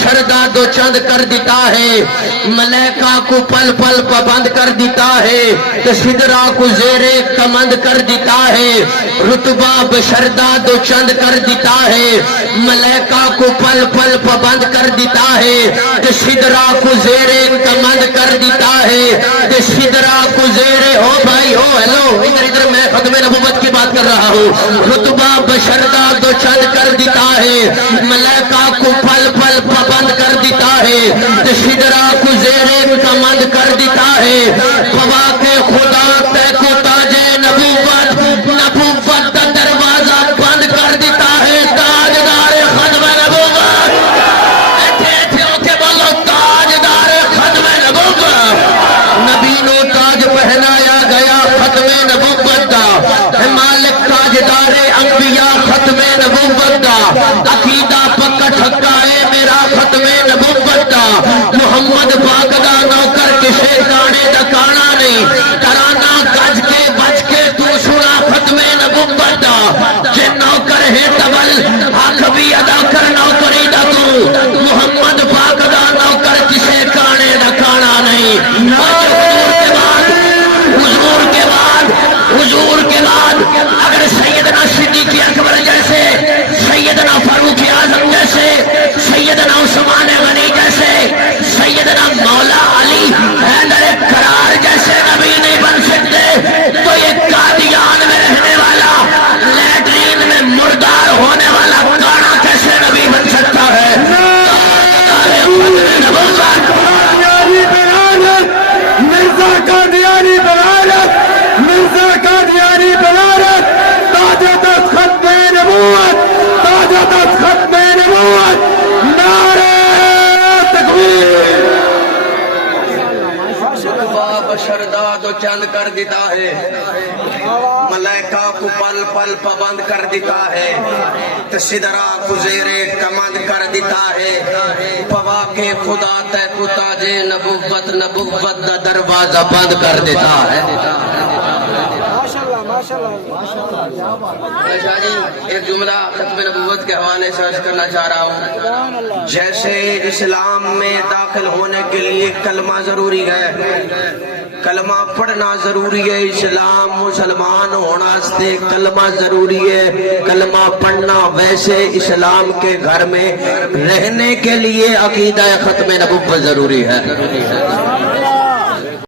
بشردہ دو چند کر دیتا ہے، ملائکہ کو پل پل پابند کر دیتا ہے، تو سدرا کو زیر کمند کر دیتا ہے، رتبہ بشردہ دو چند کر دیتا ہے، ملائکہ کو پل پل پابند کر دیتا ہے، تو سدرا کو زیر کمند کر دیتا ہے، تو سدرا کو زیر ہو بھائی ہو ہیلو ادھر میں ختم نبوت کی بات کر رہا ہوں، رتبہ بشردہ دو چند کر دیتا ہے، ملائکہ کو پل پل پابند کر دیتا ہے، تو سدرا کو زیر کمند کر دیتا ہے، بابا کے خدا تے کو تاج نبوت نبوت کا دروازہ بند کر دیتا ہے، تاجدار ختم نبوت ایتھے ہو کے بولو تاجدار ختم نبوت، نبی نو تاج پہنایا گیا ختم نبوت دا، مالک تاجدار انبیاء ختم نبوت دا، عقیدہ پکا ٹھکا ہے میرا ختم نبوت دا، محمد پاک دا نوکر کسے گانے دا کانا نہیں، ترانہ گج کے بچ کے تو سنا ختم نبوت دا، جے نوکر ہے تبل حق بھی ادا کر نوکری دا تو، محمد پاک دا نوکر کسے گانے دا کانا نہیں، حضور کے بعد اگر سیدنا صدیق اکبر جیسے، سیدنا فاروق اعظم جیسے، سیدنا عثمان غنی جیسے، سیدنا مولا علی حیدر کرار جیسے نبی نہیں بن سکتے، تو یہ قادیان میں رہنے والا، لیٹرین میں مردار ہونے والا گانا کیسے نبی بن سکتا ہے؟ مرزا قادیانی بغالت، مرزا قادیانی بغالت، تاجدت ختم نبوت، تاجدت ختم نبوت، نعرہ تکبیر۔ بشردہ دو چند کر دیتا ہے، ملائکہ کو پل پل پابند کر دیتا ہے، سدرا کو زیر کمند کر دیتا ہے، پوا کے خدا تے کو تاج نبوت نبوت دا دروازہ بند کر دیتا ہے۔ ایک جملہ ختم نبوت کے حوالے سے عرض کرنا چاہ رہا ہوں، جیسے اسلام میں داخل ہونے کے لیے کلمہ ضروری ہے، کلمہ پڑھنا ضروری ہے، اسلام مسلمان ہونا سے کلمہ ضروری ہے، کلمہ پڑھنا ویسے اسلام کے گھر میں رہنے کے لیے عقیدہ ختم نبوت ضروری ہے۔